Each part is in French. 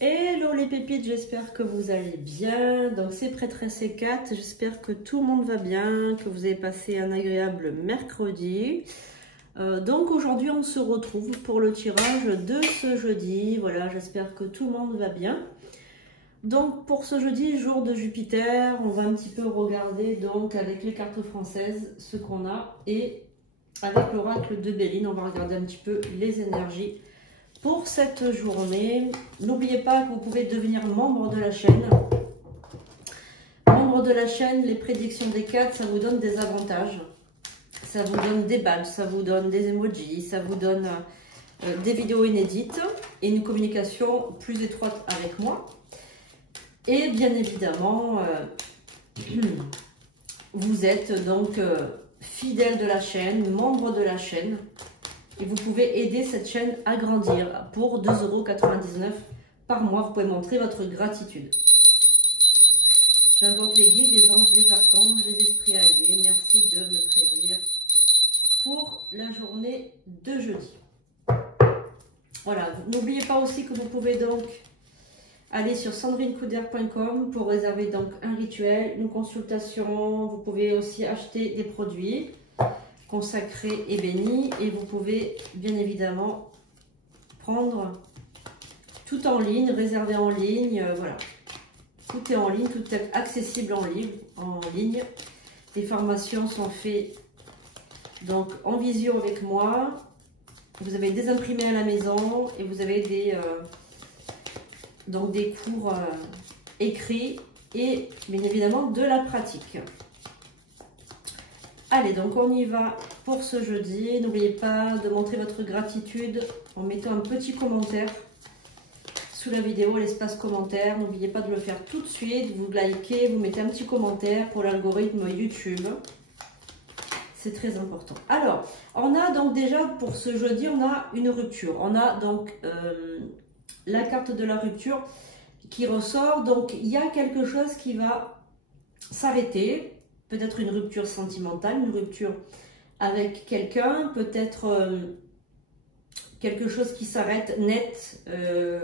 Hello les pépites, j'espère que vous allez bien. Donc c'est Prêtresse 4, j'espère que tout le monde va bien, que vous avez passé un agréable mercredi. Donc aujourd'hui on se retrouve pour le tirage de ce jeudi. Voilà, j'espère que tout le monde va bien. Donc pour ce jeudi, jour de Jupiter, on va un petit peu regarder donc avec les cartes françaises ce qu'on a. Et avec l'oracle de Béline, on va regarder un petit peu les énergies pour cette journée. N'oubliez pas que vous pouvez devenir membre de la chaîne. Membre de la chaîne, les prédictions des cartes, ça vous donne des avantages. Ça vous donne des badges, ça vous donne des emojis, ça vous donne des vidéos inédites et une communication plus étroite avec moi. Et bien évidemment, vous êtes donc fidèle de la chaîne, membre de la chaîne. Et vous pouvez aider cette chaîne à grandir pour 2,99 € par mois. Vous pouvez montrer votre gratitude. J'invoque les guides, les anges, les archanges, les esprits alliés. Merci de me prédire pour la journée de jeudi. Voilà, n'oubliez pas aussi que vous pouvez donc aller sur sandrinecouder.com pour réserver donc un rituel, une consultation. Vous pouvez aussi acheter des produits consacrés et bénis. Et vous pouvez bien évidemment prendre tout en ligne, réserver en ligne. Voilà, tout est en ligne, tout est accessible en ligne. Les formations sont faites donc en visio avec moi. Vous avez des imprimés à la maison et vous avez donc des cours écrits et bien évidemment de la pratique. Allez, donc on y va pour ce jeudi. N'oubliez pas de montrer votre gratitude en mettant un petit commentaire sous la vidéo, l'espace commentaire. N'oubliez pas de le faire tout de suite. Vous likez, vous mettez un petit commentaire pour l'algorithme YouTube. C'est très important. Alors, on a donc déjà pour ce jeudi, on a une rupture. On a donc la carte de la rupture qui ressort. Donc, il y a quelque chose qui va s'arrêter. Peut-être une rupture sentimentale, une rupture avec quelqu'un. Peut-être quelque chose qui s'arrête net.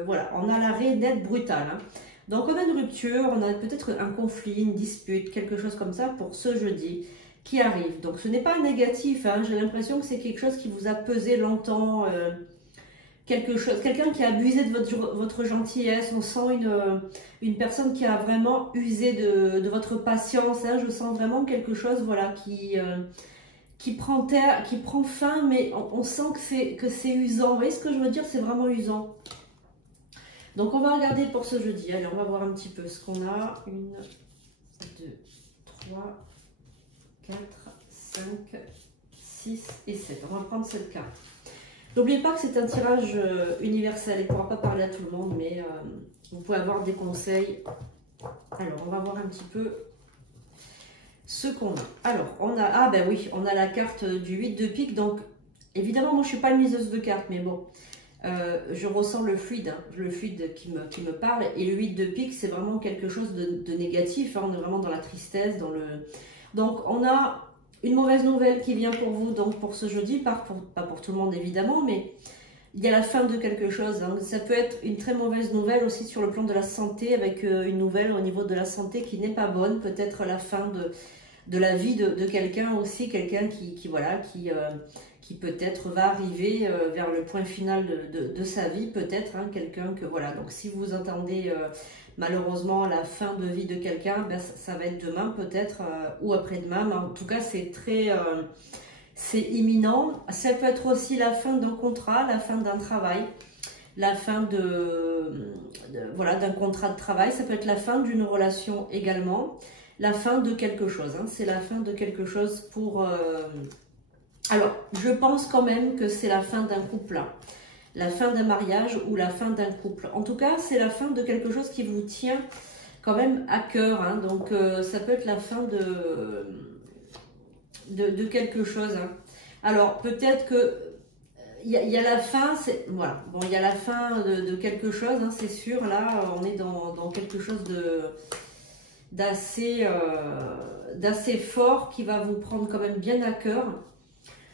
Voilà, on a l'arrêt net brutal. Hein. Donc, on a une rupture, on a peut-être un conflit, une dispute, quelque chose comme ça pour ce jeudi qui arrive. Donc, ce n'est pas négatif. Hein. J'ai l'impression que c'est quelque chose qui vous a pesé longtemps. Quelqu'un qui a abusé de votre gentillesse. On sent une personne qui a vraiment usé de votre patience. Hein. Je sens vraiment quelque chose, voilà, qui prend terre, qui prend fin, mais on sent que c'est usant. Vous voyez ce que je veux dire? C'est vraiment usant. Donc on va regarder pour ce jeudi. Allez, on va voir un petit peu ce qu'on a. 1, 2, 3, 4, 5, 6 et 7. On va prendre cette carte. N'oubliez pas que c'est un tirage universel. Il ne pourra pas parler à tout le monde, mais vous pouvez avoir des conseils. Alors, on va voir un petit peu ce qu'on a. Alors, on a, ah ben oui, on a la carte du 8 de pique. Donc, évidemment, moi, je ne suis pas une miseuse de cartes, mais bon, je ressens le fluide, hein, le fluide qui me parle. Et le 8 de pique, c'est vraiment quelque chose de négatif. Hein, on est vraiment dans la tristesse, dans le... Donc, on a une mauvaise nouvelle qui vient pour vous, donc pour ce jeudi, pas pour tout le monde évidemment, mais il y a la fin de quelque chose. Hein. Ça peut être une très mauvaise nouvelle aussi sur le plan de la santé, avec une nouvelle au niveau de la santé qui n'est pas bonne, peut-être la fin de la vie de quelqu'un aussi, quelqu'un qui peut-être va arriver vers le point final de sa vie, peut-être, hein, quelqu'un que voilà. Donc si vous entendez malheureusement la fin de vie de quelqu'un, ben, ça va être demain peut-être ou après-demain, mais en tout cas c'est très c'est imminent. Ça peut être aussi la fin d'un contrat, la fin d'un travail, la fin voilà, d'un contrat de travail. Ça peut être la fin d'une relation également, la fin de quelque chose, hein. C'est la fin de quelque chose pour alors je pense quand même que c'est la fin d'un couple, hein. La fin d'un mariage ou la fin d'un couple. En tout cas, c'est la fin de quelque chose qui vous tient quand même à cœur. Hein. Donc, ça peut être la fin de quelque chose. Hein. Alors, peut-être que il y a la fin, voilà. Bon, il y a la fin de quelque chose, hein, c'est sûr. Là, on est dans quelque chose d'assez fort qui va vous prendre quand même bien à cœur.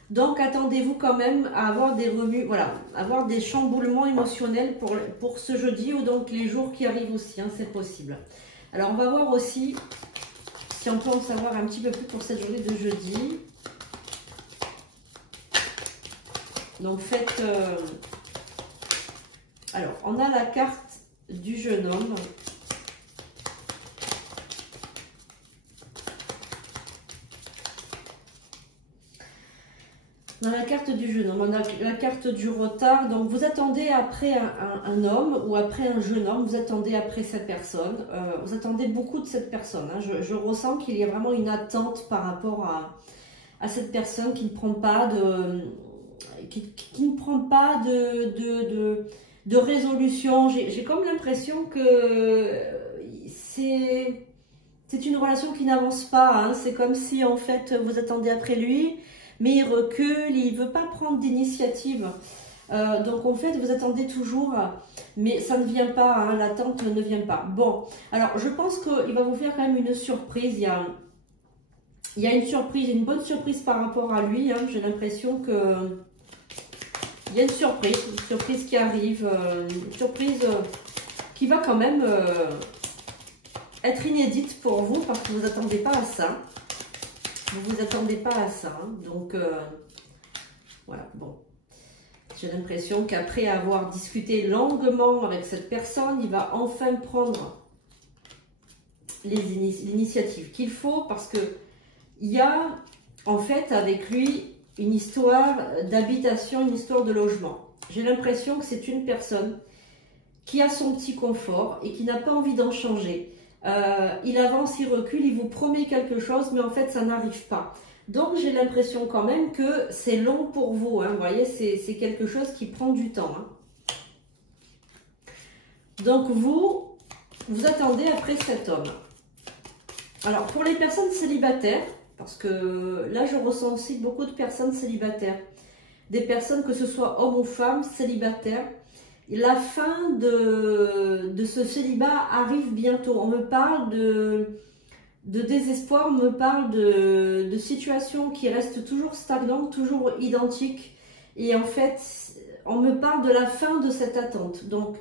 Donc attendez-vous quand même à avoir des remues, voilà, avoir des chamboulements émotionnels pour ce jeudi ou donc les jours qui arrivent aussi, hein, c'est possible. Alors on va voir aussi si on peut en savoir un petit peu plus pour cette journée de jeudi. Donc faites... Alors on a la carte du jeune homme. Dans la carte du jeune homme, on a la carte du retard. Donc, vous attendez après un homme ou après un jeune homme, vous attendez après cette personne. Vous attendez beaucoup de cette personne. Hein. Je ressens qu'il y a vraiment une attente par rapport à cette personne qui ne prend pas de résolution. J'ai comme l'impression que c'est une relation qui n'avance pas. Hein. C'est comme si, en fait, vous attendez après lui. Mais il recule, il ne veut pas prendre d'initiative. Donc en fait, vous attendez toujours, mais ça ne vient pas, hein, l'attente ne vient pas. Bon, alors je pense qu'il va vous faire quand même une surprise. Il y a une surprise, une bonne surprise par rapport à lui. Hein. J'ai l'impression que il y a une surprise qui arrive, une surprise qui va quand même être inédite pour vous parce que vous ne attendez pas à ça. Vous ne vous attendez pas à ça, hein. Donc voilà, bon. J'ai l'impression qu'après avoir discuté longuement avec cette personne, il va enfin prendre l'initiative qu'il faut parce que il y a en fait avec lui une histoire d'habitation, une histoire de logement. J'ai l'impression que c'est une personne qui a son petit confort et qui n'a pas envie d'en changer. Il avance, il recule, il vous promet quelque chose, mais en fait, ça n'arrive pas. Donc, j'ai l'impression quand même que c'est long pour vous. Hein, vous voyez, c'est quelque chose qui prend du temps. Hein. Donc, vous attendez après cet homme. Alors, pour les personnes célibataires, parce que là, je ressens aussi beaucoup de personnes célibataires. Des personnes, que ce soit hommes ou femmes, célibataires. La fin de ce célibat arrive bientôt. On me parle de désespoir, on me parle de situations qui restent toujours stagnantes, toujours identiques. Et en fait, on me parle de la fin de cette attente. Donc,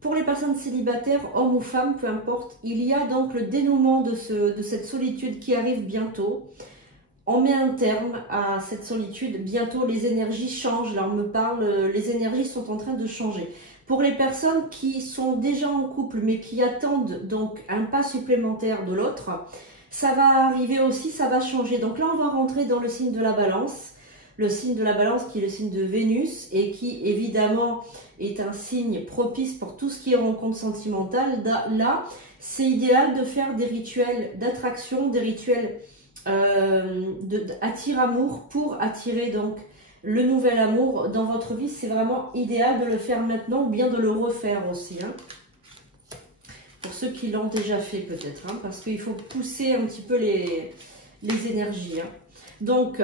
pour les personnes célibataires, hommes ou femmes, peu importe, il y a donc le dénouement de cette solitude qui arrive bientôt. On met un terme à cette solitude. Bientôt, les énergies changent. Là, on me parle, les énergies sont en train de changer. Pour les personnes qui sont déjà en couple, mais qui attendent donc un pas supplémentaire de l'autre, ça va arriver aussi, ça va changer. Donc là, on va rentrer dans le signe de la balance. Le signe de la balance qui est le signe de Vénus et qui, évidemment, est un signe propice pour tout ce qui est rencontre sentimentale. Là, c'est idéal de faire des rituels d'attraction, des rituels attire-amour pour attirer donc le nouvel amour dans votre vie. C'est vraiment idéal de le faire maintenant ou bien de le refaire aussi. Hein. Pour ceux qui l'ont déjà fait peut-être, hein, parce qu'il faut pousser un petit peu les énergies. Hein. Donc,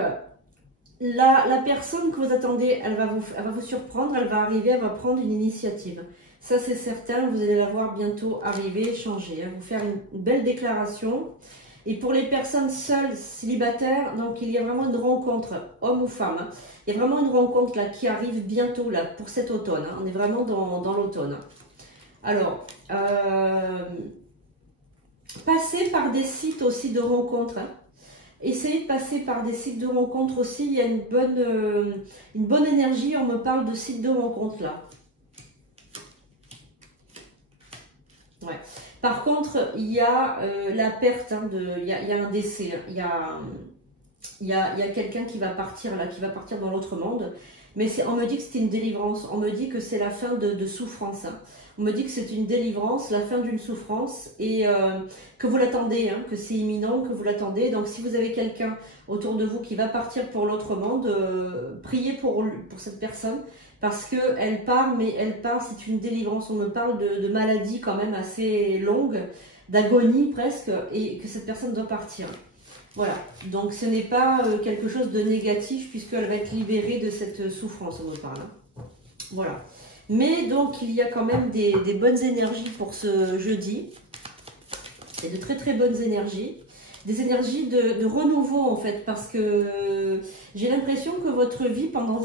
la personne que vous attendez, elle va vous surprendre, elle va arriver, elle va prendre une initiative. Ça, c'est certain, vous allez la voir bientôt arriver, changer, hein, vous faire une belle déclaration. Et pour les personnes seules, célibataires, donc il y a vraiment une rencontre, homme ou femme. Hein. Il y a vraiment une rencontre là qui arrive bientôt là pour cet automne. Hein. On est vraiment dans l'automne. Alors, passez par des sites aussi de rencontres. Hein. Essayez de passer par des sites de rencontres aussi. Il y a une bonne énergie. On me parle de sites de rencontres là. Ouais. Par contre, il y a la perte, hein, il y a un décès, hein, il y a quelqu'un qui va partir là, qui va partir dans l'autre monde. Mais on me dit que c'est une délivrance, on me dit que c'est la fin de souffrance. Hein. On me dit que c'est une délivrance, la fin d'une souffrance et que vous l'attendez, hein, que c'est imminent, que vous l'attendez. Donc si vous avez quelqu'un autour de vous qui va partir pour l'autre monde, priez pour cette personne. Parce qu'elle part, mais elle part, c'est une délivrance. On me parle de maladies quand même assez longues, d'agonie presque, et que cette personne doit partir. Voilà, donc ce n'est pas quelque chose de négatif puisqu'elle va être libérée de cette souffrance, on me parle. Voilà. Mais donc il y a quand même des bonnes énergies pour ce jeudi. Et de très très bonnes énergies. des énergies de renouveau en fait, parce que j'ai l'impression que votre vie pendant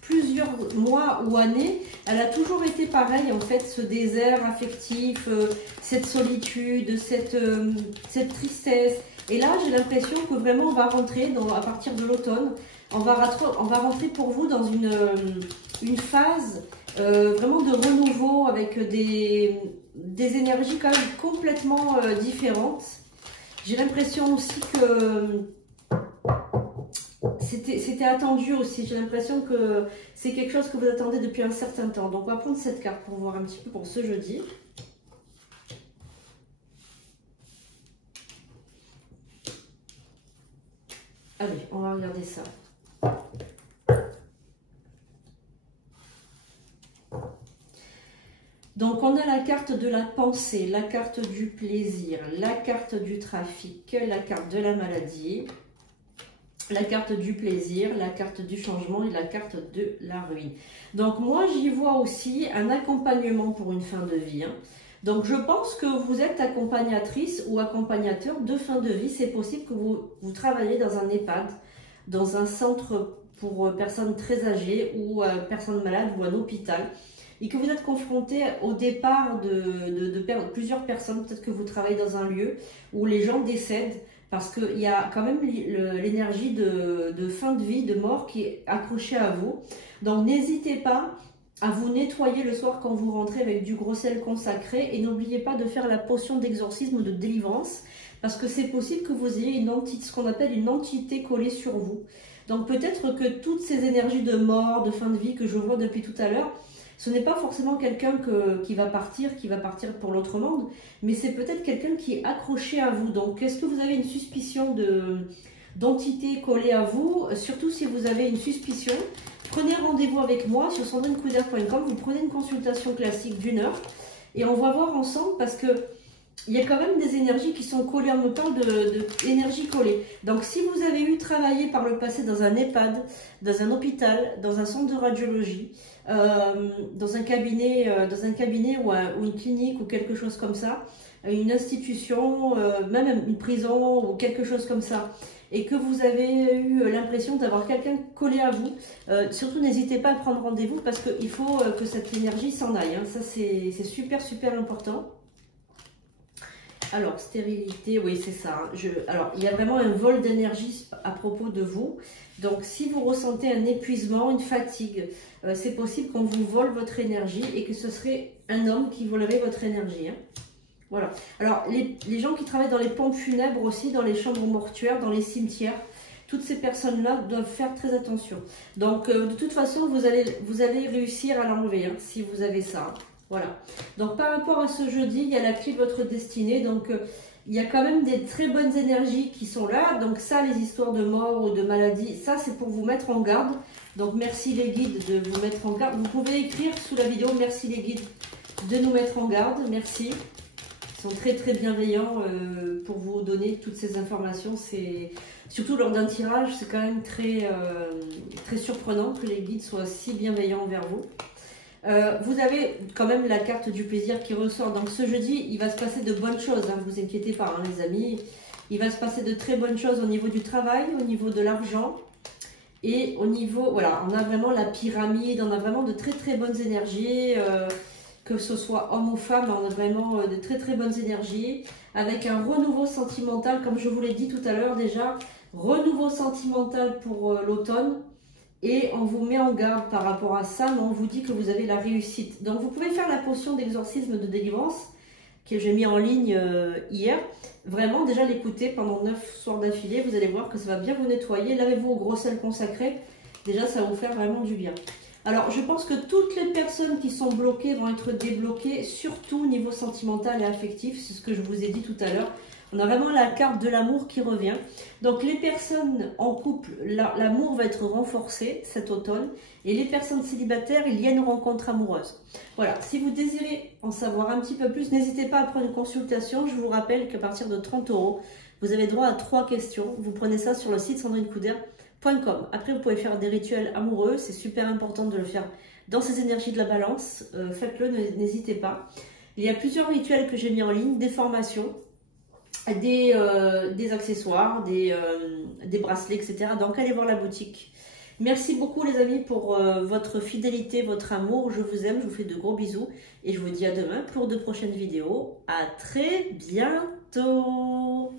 plusieurs mois ou années, elle a toujours été pareille en fait, ce désert affectif, cette solitude, cette tristesse. Et là, j'ai l'impression que vraiment on va rentrer à partir de l'automne, on va rentrer pour vous dans une phase vraiment de renouveau avec des énergies quand même complètement différentes. J'ai l'impression aussi que c'était attendu aussi. J'ai l'impression que c'est quelque chose que vous attendez depuis un certain temps. Donc on va prendre cette carte pour voir un petit peu pour ce jeudi. Allez, on va regarder ça. Donc on a la carte de la pensée, la carte du plaisir, la carte du trafic, la carte de la maladie, la carte du plaisir, la carte du changement et la carte de la ruine. Donc moi j'y vois aussi un accompagnement pour une fin de vie. Donc je pense que vous êtes accompagnatrice ou accompagnateur de fin de vie. C'est possible que vous travaillez dans un EHPAD, dans un centre pour personnes très âgées ou personnes malades ou un hôpital. Et que vous êtes confronté au départ de plusieurs personnes. Peut-être que vous travaillez dans un lieu où les gens décèdent parce qu'il y a quand même l'énergie de fin de vie, de mort qui est accrochée à vous. Donc n'hésitez pas à vous nettoyer le soir quand vous rentrez avec du gros sel consacré et n'oubliez pas de faire la potion d'exorcisme ou de délivrance parce que c'est possible que vous ayez une entité, ce qu'on appelle une entité collée sur vous. Donc peut-être que toutes ces énergies de mort, de fin de vie que je vois depuis tout à l'heure, ce n'est pas forcément quelqu'un qui va partir pour l'autre monde, mais c'est peut-être quelqu'un qui est accroché à vous. Donc, est-ce que vous avez une suspicion d'entité collée à vous? Surtout si vous avez une suspicion, prenez rendez-vous avec moi sur sandrinecoudert.com, vous prenez une consultation classique d'1 heure et on va voir ensemble parce que il y a quand même des énergies qui sont collées. On me parle d'énergie collée. Donc, si vous avez travaillé par le passé dans un EHPAD, dans un hôpital, dans un centre de radiologie, dans un cabinet ou une clinique ou quelque chose comme ça, une institution, même une prison ou quelque chose comme ça, et que vous avez eu l'impression d'avoir quelqu'un collé à vous, surtout n'hésitez pas à prendre rendez-vous parce qu'il faut que cette énergie s'en aille. Ça, c'est super, super important. Alors, stérilité, oui, c'est ça. Alors, il y a vraiment un vol d'énergie à propos de vous. Donc, si vous ressentez un épuisement, une fatigue, c'est possible qu'on vous vole votre énergie et que ce serait un homme qui volerait votre énergie. Voilà. Alors, les gens qui travaillent dans les pompes funèbres aussi, dans les chambres mortuaires, dans les cimetières, toutes ces personnes-là doivent faire très attention. Donc, de toute façon, vous allez réussir à l'enlever si vous avez ça. Voilà. Donc, par rapport à ce jeudi, il y a la clé de votre destinée. Donc, il y a quand même des très bonnes énergies qui sont là. Donc, ça, les histoires de mort ou de maladie, ça, c'est pour vous mettre en garde. Donc, merci les guides de vous mettre en garde. Vous pouvez écrire sous la vidéo, merci les guides de nous mettre en garde. Merci. Ils sont très, très bienveillants pour vous donner toutes ces informations. Surtout lors d'un tirage, c'est quand même très, très surprenant que les guides soient si bienveillants envers vous. Vous avez quand même la carte du plaisir qui ressort. Donc ce jeudi, il va se passer de bonnes choses. Ne vous inquiétez pas, les amis. Il va se passer de très bonnes choses au niveau du travail, au niveau de l'argent. Et au niveau, voilà, on a vraiment la pyramide. On a vraiment de très très bonnes énergies. Que ce soit homme ou femme, on a vraiment de très très bonnes énergies. Avec un renouveau sentimental, comme je vous l'ai dit tout à l'heure déjà. Renouveau sentimental pour l'automne. Et on vous met en garde par rapport à ça, mais on vous dit que vous avez la réussite. Donc vous pouvez faire la potion d'exorcisme de délivrance que j'ai mis en ligne hier. Vraiment, déjà l'écouter pendant 9 soirs d'affilée, vous allez voir que ça va bien vous nettoyer. Lavez-vous au gros sel consacré. Déjà, ça va vous faire vraiment du bien. Alors, je pense que toutes les personnes qui sont bloquées vont être débloquées, surtout au niveau sentimental et affectif. C'est ce que je vous ai dit tout à l'heure. On a vraiment la carte de l'amour qui revient. Donc les personnes en couple, l'amour va être renforcé cet automne. Et les personnes célibataires, il y a une rencontre amoureuse. Voilà, si vous désirez en savoir un petit peu plus, n'hésitez pas à prendre une consultation. Je vous rappelle qu'à partir de 30 €, vous avez droit à 3 questions. Vous prenez ça sur le site sandrinecoudert.com. Après, vous pouvez faire des rituels amoureux. C'est super important de le faire dans ces énergies de la balance. Faites-le, n'hésitez pas. Il y a plusieurs rituels que j'ai mis en ligne, des formations. des accessoires, des bracelets, etc. Donc allez voir la boutique. Merci beaucoup les amis pour votre fidélité, votre amour. Je vous aime, je vous fais de gros bisous et je vous dis à demain pour de prochaines vidéos. À très bientôt.